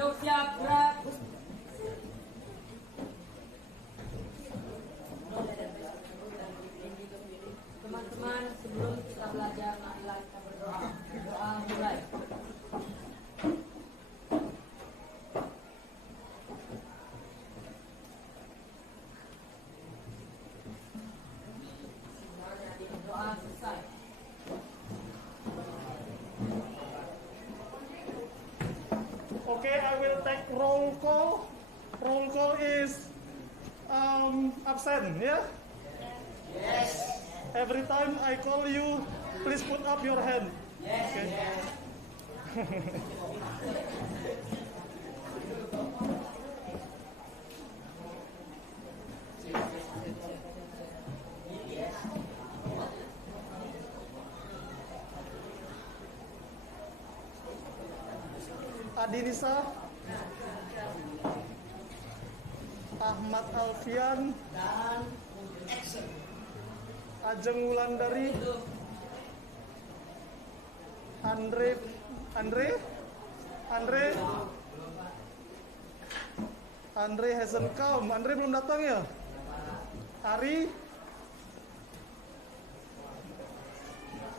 duduk siap, gerak. Teman-teman, sebelum kita belajar, marilah kita berdoa. Doa mulai. Doa selesai. Okay, I will take roll call. Roll call is absent, yeah? Yes. Every time I call you, please put up your hand. Yes. Okay. Yes. Adinisa, Ahmad Alfian, Dan action. Ajeng Wulandari, Andre hasn't come. Andre belum datang ya? Ari.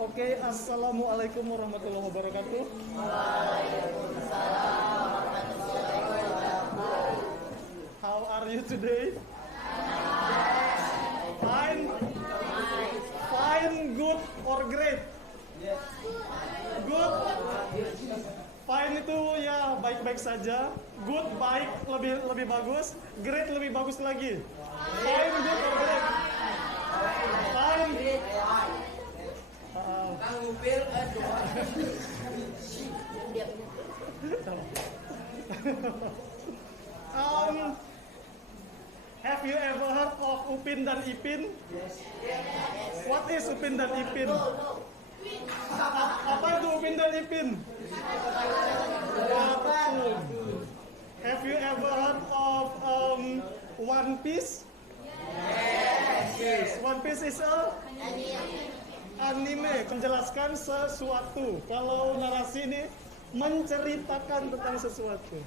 Oke, assalamualaikum warahmatullahi wabarakatuh. Waalaikumsalam warahmatullahi wabarakatuh. How are you today? Fine. Fine, good, or great? Good. Fine itu ya baik-baik saja. Good, baik, lebih bagus. Great lebih bagus lagi. Fine, good, or great? Fine. Kang Upil Have you ever heard of Upin dan Ipin? What is Upin dan Ipin? Apa itu Upin dan Ipin? Kartun. Have you ever heard of One Piece? Yes. One Piece is a anime, menjelaskan sesuatu. Kalau narasi ini menceritakan tentang sesuatu.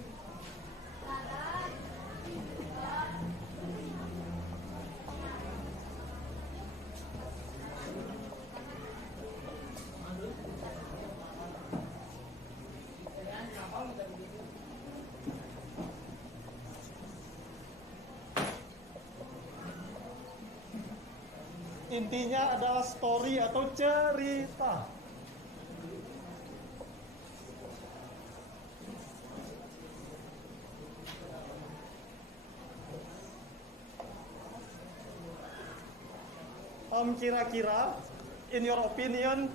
Intinya adalah story atau cerita. Kira-kira, in your opinion,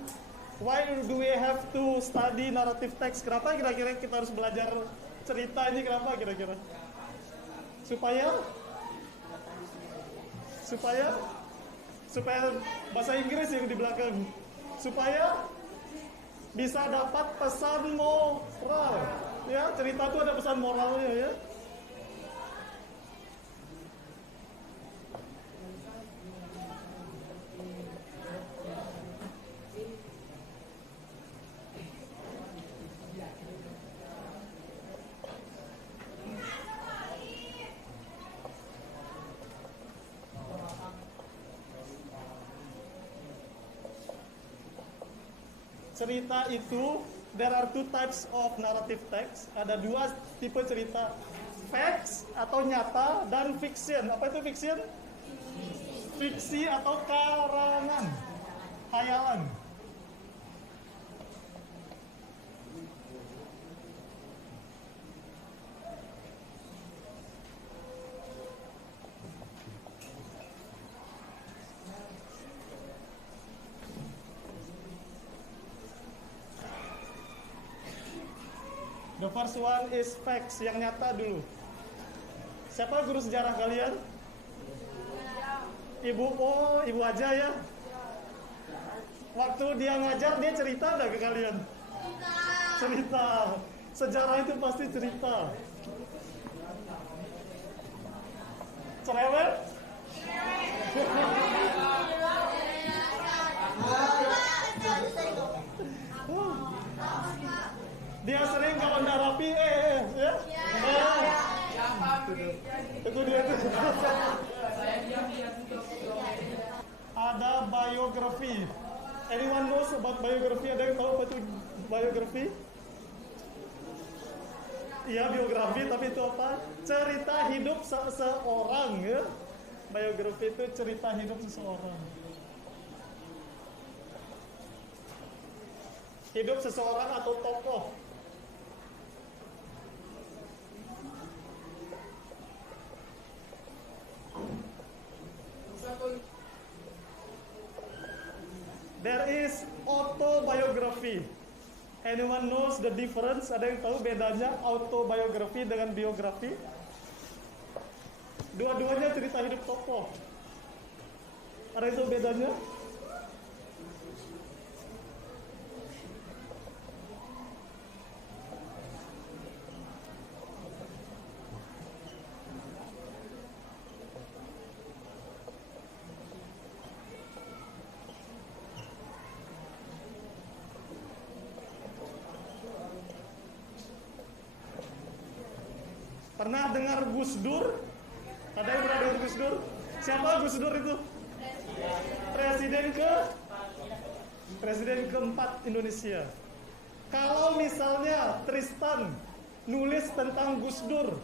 why do we have to study narrative text? Kenapa kira-kira kita harus belajar cerita ini? Kenapa kira-kira? Supaya bahasa Inggris yang di belakang, supaya bisa dapat pesan moral. Ya, cerita itu ada pesan moralnya ya. Cerita itu, there are two types of narrative text. Ada dua tipe cerita, facts atau nyata dan fiction. Apa itu fiction? Fiksi atau karangan, khayalan. The first one is facts, yang nyata dulu. Siapa guru sejarah kalian? Ibu, oh ibu aja ya. Waktu dia ngajar, dia cerita nggak ke kalian? Cerita. Sejarah itu pasti cerita. Cerewet? Dia sering ke Honda rapi, ya? Itu dia tuh. Ada biografi. Anyone knows about biography? Ada yang tahu apa itu biografi? Iya, biografi, tapi itu apa? Cerita hidup seseorang, ya. Biografi itu cerita hidup seseorang. Hidup seseorang atau tokoh. There is autobiography. Anyone knows the difference? Ada yang tahu bedanya autobiography dengan biografi? Dua-duanya cerita hidup tokoh. Ada yang tahu bedanya? Pernah dengar Gus Dur? Ada yang pernah dengar Gus Dur? Siapa Gus Dur itu? Presiden keempat Indonesia. Kalau misalnya Tristan nulis tentang Gus Dur,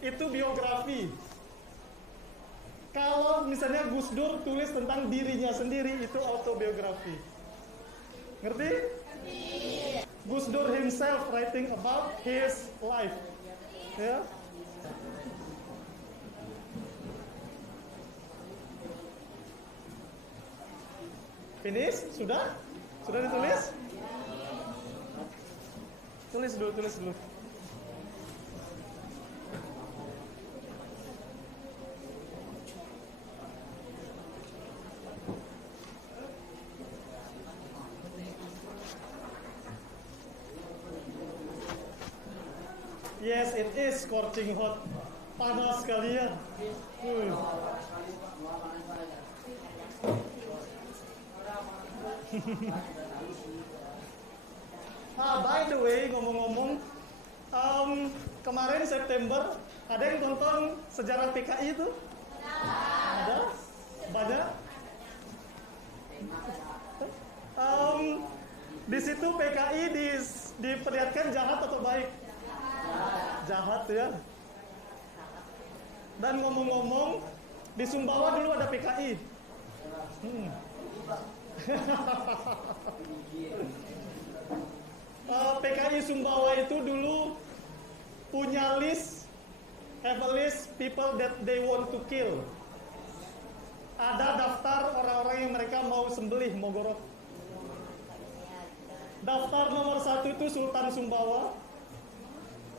itu biografi. Kalau misalnya Gus Dur tulis tentang dirinya sendiri, itu autobiografi. Ngerti? Gus Dur himself writing about his life. Ya. Finish? Sudah? Sudah ditulis? Tulis dulu. Yes, it is scorching hot. Panas sekali ya. By the way, ngomong-ngomong, kemarin September ada yang nonton sejarah PKI itu? Ada? Banyak? Di situ PKI diperlihatkan jahat atau baik? Jahat ya. Dan ngomong-ngomong, di Sumbawa dulu ada PKI. PKI Sumbawa itu dulu punya list, have a list people that they want to kill. Ada daftar orang-orang yang mereka mau sembelih, mau gorok. Daftar nomor 1 itu Sultan Sumbawa.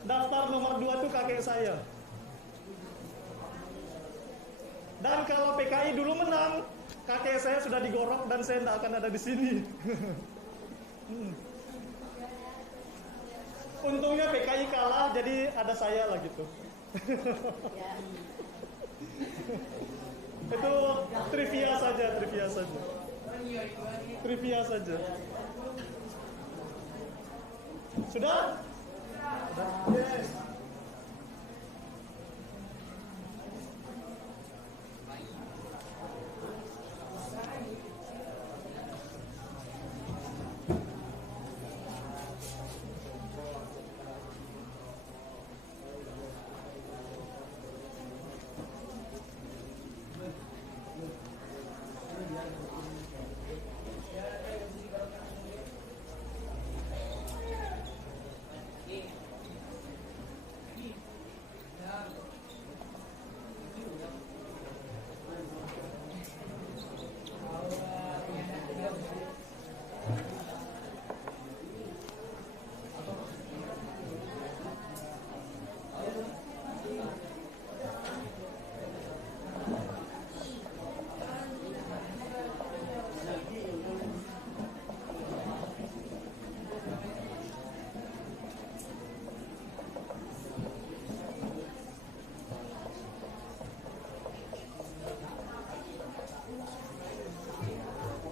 Daftar nomor 2 itu kakek saya. Dan kalau PKI dulu menang, kakek saya sudah digorok dan saya tidak akan ada di sini. Untungnya PKI kalah, jadi ada saya lah gitu. Itu trivia saja. Sudah? Yes.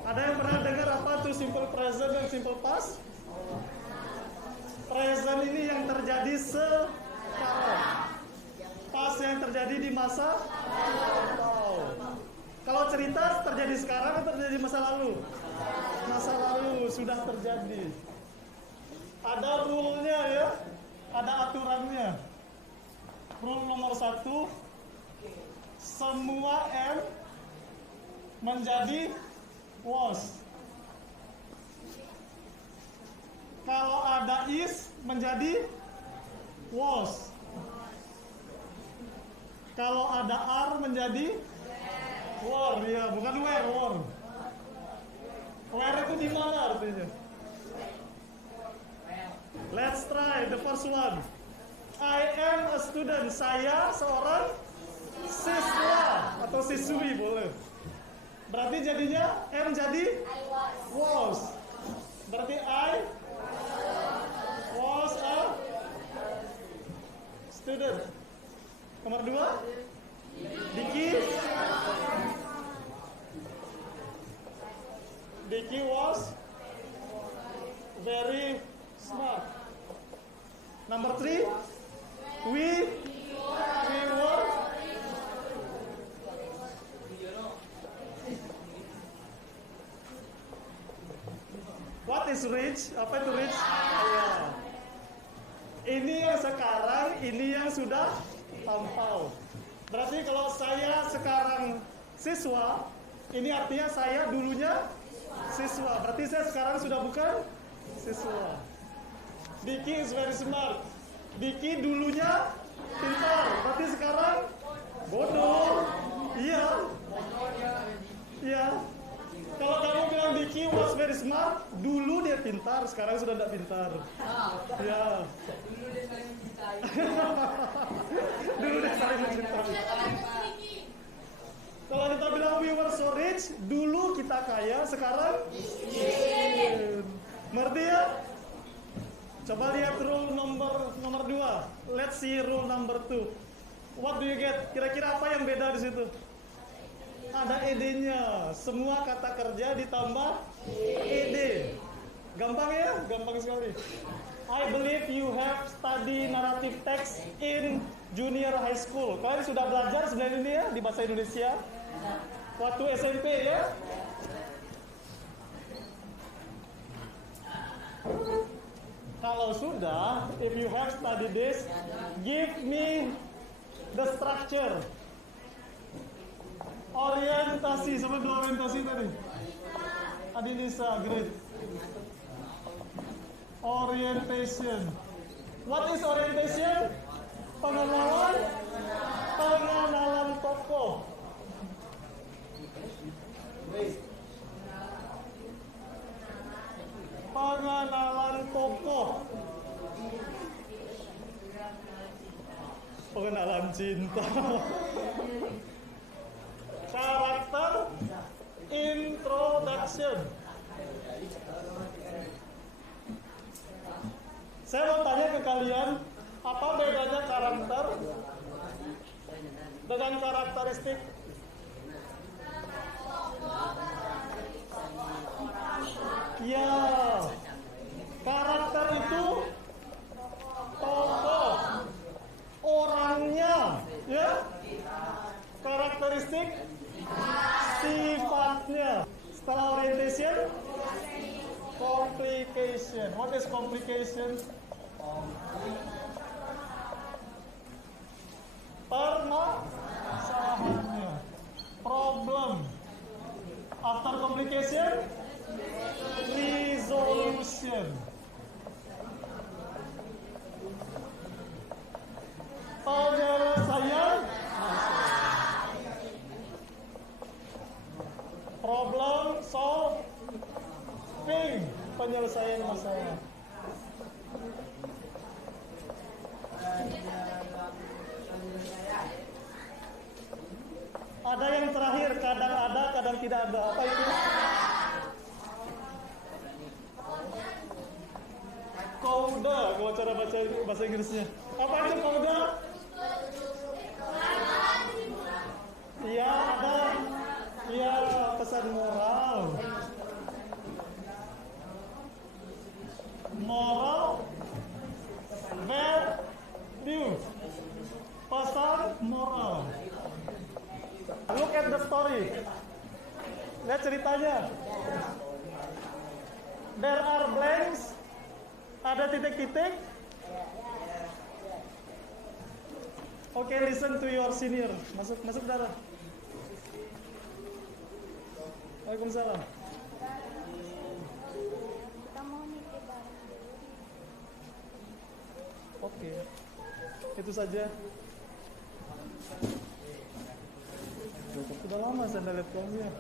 Ada yang pernah dengar apa tuh simple present dan simple past? sekarang. Past yang terjadi di masa lampau. Kalau cerita terjadi sekarang atau terjadi masa lalu? Masa lalu sudah terjadi. Ada rule-nya ya, ada aturannya. Rule nomor 1, semua M menjadi was. Kalau ada is menjadi was. Kalau ada are menjadi were, ya bukan were, were. Were itu di mana artinya? Let's try the first one. I am a student. Saya seorang siswa atau siswi boleh. Berarti jadinya M jadi was. Berarti I was a student. Nomor 2, Diki was very smart. Number 3, we were what is rich? Apa itu rich? Ya. Ini yang sekarang, ini yang sudah lampau. Berarti kalau saya sekarang siswa, ini artinya saya dulunya siswa. Berarti saya sekarang sudah bukan siswa. Diki is very smart. Diki dulunya pintar. Berarti sekarang bodoh. Iya. Iya. Kalau kamu bilang Diki was very smart, dulu dia pintar, sekarang sudah tidak pintar. Ya. Dulu dia saling mencintai. Kalau kita bilang we were so rich, dulu kita kaya, sekarang ngerti ya? Coba lihat rule nomor 2. Let's see rule number 2. What do you get? Kira-kira apa yang beda di situ? Ada ed-nya. Semua kata kerja ditambah ed. Gampang ya? Gampang sekali. I believe you have study narrative text in junior high school. Kalian sudah belajar sebenarnya ini ya di bahasa Indonesia waktu SMP ya? Kalau sudah, if you have studied this, give me the structure. Orientasi, sama dua orientasi tadi. Adinisa, great. Orientation. What is orientation? Pengenalan tokoh. Pengenalan tokoh. Pengenalan cinta. Karakter introduction. Saya mau tanya ke kalian, apa bedanya karakter dengan karakteristik? Ya, karakter itu tokoh, orangnya, ya. Karakteristik sifatnya. Setelah orientation, complication. What is complication? Permasalahannya. Problem. After complication, resolution. Penyelesaian problem solving, penyelesaian masalah. Ada yang terakhir, kadang ada, kadang tidak ada. Apa itu? Coda, kalau cara baca bahasa Inggrisnya. Apa itu coda? Iya, ada. Iya, pesan moral. Moral value. ceritanya? There are blanks. Ada titik-titik. Oke, listen to your senior. Masuk darah. Waalaikumsalam. Oke, itu saja. Sudah lama saya tidak lihat kamunya.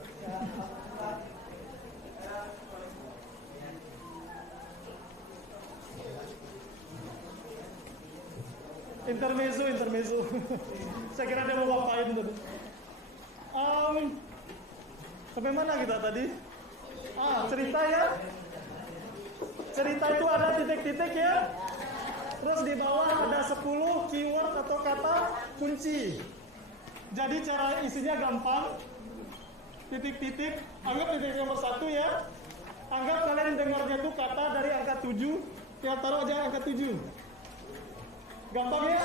Intermezzo. Saya kira dia mau ngapain tadi. Sampai mana kita tadi? Cerita ya. Cerita itu ada titik-titik ya. Terus di bawah ada 10 keyword atau kata kunci. Jadi cara isinya gampang. Titik-titik, anggap titik nomor 1 ya. Anggap kalian dengarnya itu kata dari angka 7. Ya taruh aja angka 7. Gampang ya?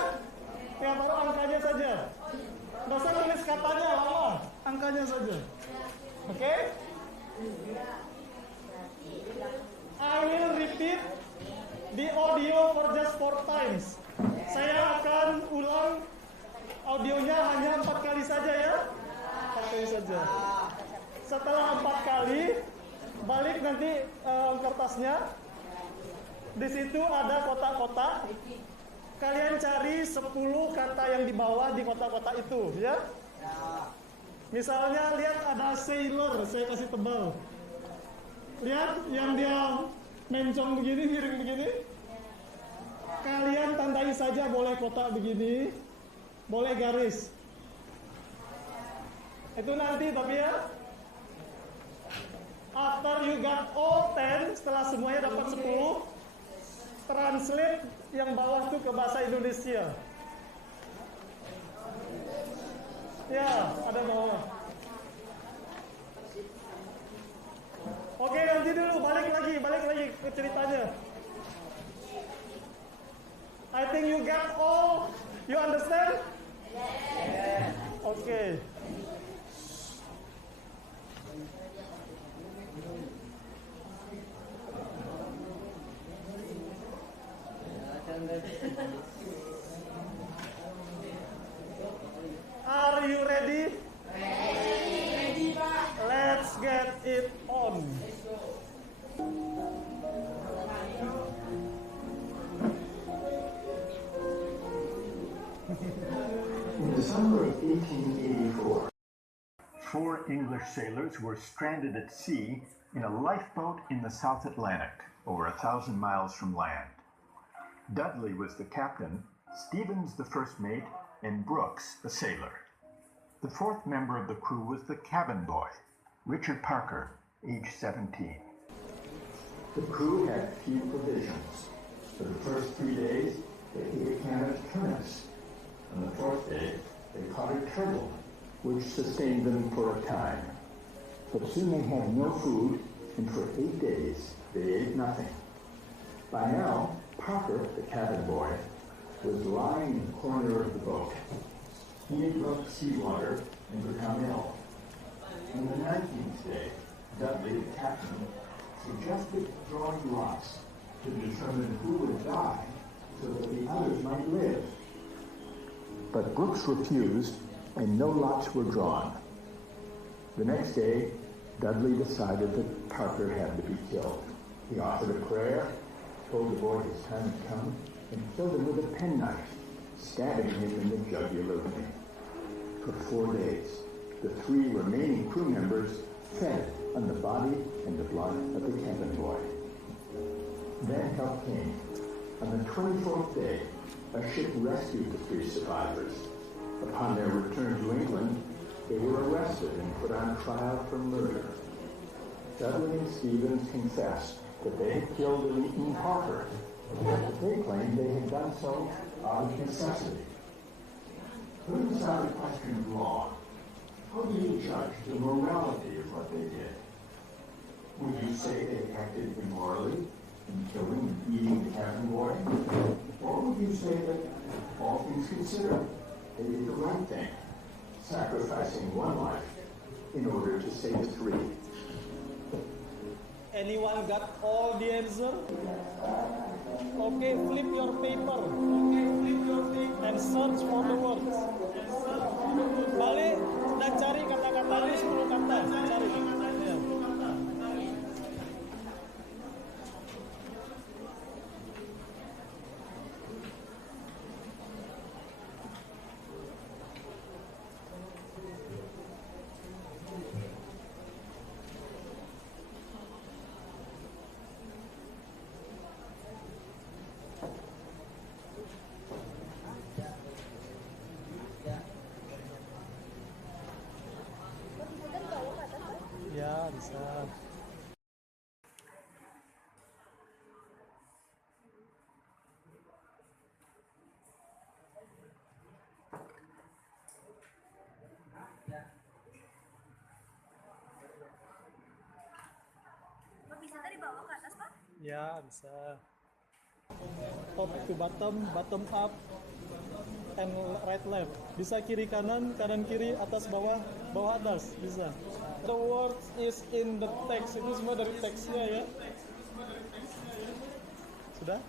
Ya taruh angkanya saja. Nggak usah tulis katanya lama, angkanya saja. Oke? I will repeat the audio for just 4 times. Saya akan ulang audionya hanya 4 kali saja ya. 4 kali saja. Setelah 4 kali, balik nanti kertasnya. Di situ ada kotak-kotak. Kalian cari 10 kata yang di bawah di kotak-kotak itu ya. Misalnya lihat ada sailor, saya kasih tebal. Lihat yang dia mencong begini, miring begini. Kalian tandai saja, boleh kotak begini, boleh garis. Itu nanti tapi ya. After you got all 10, setelah semuanya dapat 10, translate yang bawah itu ke bahasa Indonesia. Ya, ada bawah. Oke, nanti dulu balik lagi ke ceritanya. I think you got all. You understand? Yes. Okay. Are you ready? Ready, Pak. Let's get it on. In December of 1884, 4 English sailors were stranded at sea in a lifeboat in the South Atlantic, over 1,000 miles from land. Dudley was the captain, Stevens the first mate, and Brooks the sailor. The 4th member of the crew was the cabin boy, Richard Parker, age 17. The crew had few provisions. For the first 3 days, they ate a can of turnips. On the 4th day, they caught a turtle, which sustained them for a time. But soon they had no food, and for 8 days they ate nothing. By now, Parker, the cabin boy, was lying in the corner of the boat. He had drunk seawater and become ill. On the 19th day, Dudley, the captain, suggested drawing lots to determine who would die so that the others might live. But Brooks refused, and no lots were drawn. The next day, Dudley decided that Parker had to be killed. He offered a prayer, told the boy his time had come, and killed him with a penknife, stabbing him in the jugular vein. For 4 days, the 3 remaining crew members fed on the body and the blood of the cabin boy. Then help came. On the 24th day, a ship rescued the 3 survivors. Upon their return to England, they were arrested and put on trial for murder. Dudley and Stevens confessed that they had killed and eaten Parker, but they claimed they had done so out of necessity. Putting aside the question of law, how do you judge the morality of what they did? Would you say they acted immorally in killing and eating the cabin boy? Or would you say that, all things considered, they did the right thing, sacrificing one life in order to save 3? Anyone got all the answer? Okay, flip your paper. And search for the words. Balik dan cari kata-katanya 10 kata. Cari. Ya. Ya, bisa. Bisa dari bawah ke atas, Pak? Ya, bisa. Top to bottom, bottom up, and right left. Bisa kiri kanan, kanan kiri, atas bawah, bawah atas. Bisa. The word is in the text. Itu semua dari teksnya ya. Sudah?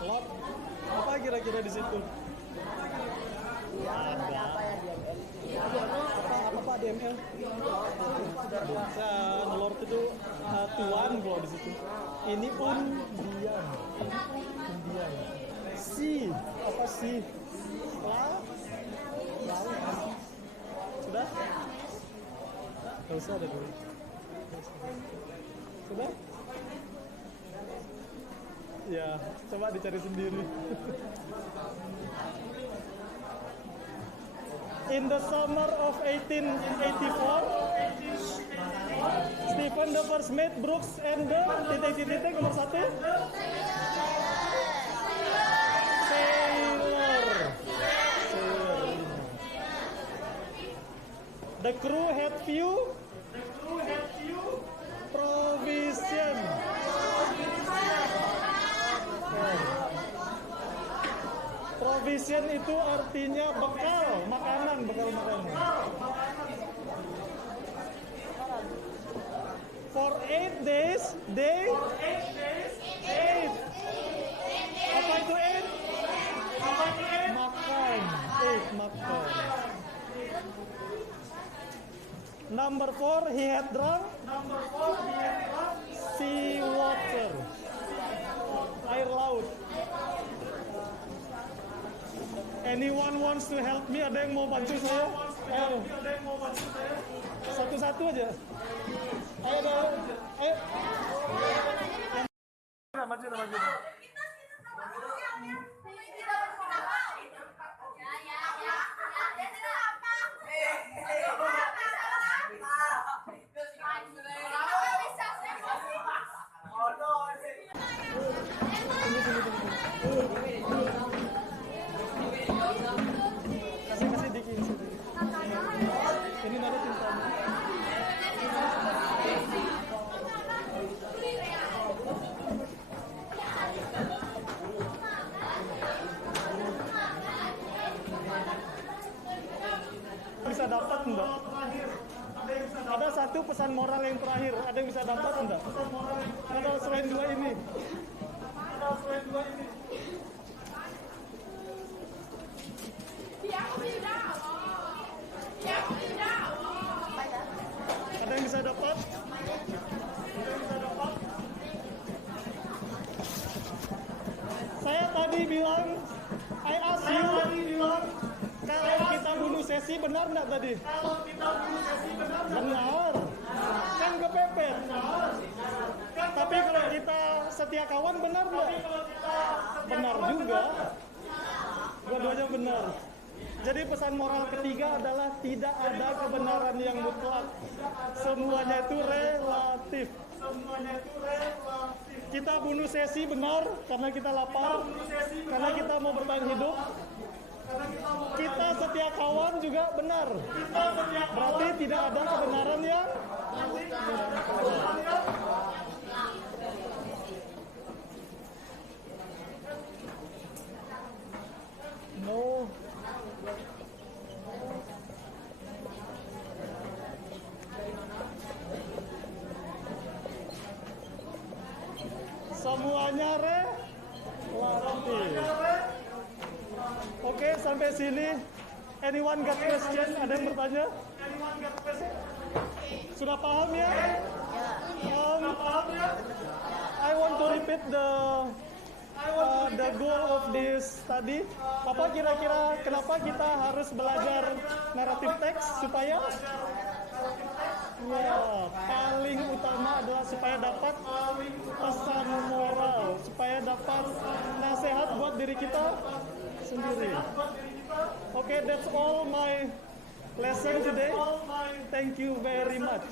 Lot. Apa kira-kira di situ? Ada. Apa DML? Nah, Lord itu tuan gua di situ. Ini pun diam. Diam. Si, apa sih? Laut. Sudah? Gak usah ada dulu. Sudah? Ya, coba dicari sendiri. In the summer of 1884, Stephen the first met Brooks and the titik nomor 1 sailor. The crew had few provision. Provision itu artinya bekal makanan. For 8 days, they ate. Apa itu ate? Makan. Makan. Number 4, he had drunk sea water. Air laut. Anyone wants to help me? Ada yang mau bantu saya? Ayo. Satu-satu aja. Ayo. Maju. Kasih dikit. Ini ada tintanya. Bisa dapat enggak? Ada satu pesan moral yang terakhir. Ada yang bisa dapat enggak? Ada selain dua ini. tadi bilang, I ask you, kalau kita bunuh sesi benar nggak tadi? Benar. Kan kepepet. Tapi kalau kita setia kawan benar nggak? Benar juga. Dua-duanya benar. Jadi pesan moral ketiga adalah tidak ada kebenaran yang mutlak. Semuanya itu relatif. Kita bunuh sesi benar karena kita lapar, karena kita mau bertahan hidup. Kita setia kawan juga benar. Berarti tidak ada kebenaran yang no. Semuanya relatif. Oke, sampai sini. Anyone got question? Ada yang bertanya? Sudah paham ya? I want to repeat the goal of this study. Apa kira-kira kenapa kita harus belajar narrative text supaya paling utama adalah supaya dapat pesan moral, supaya dapat nasihat buat diri kita sendiri. Okay, that's all my lesson today. Thank you very much.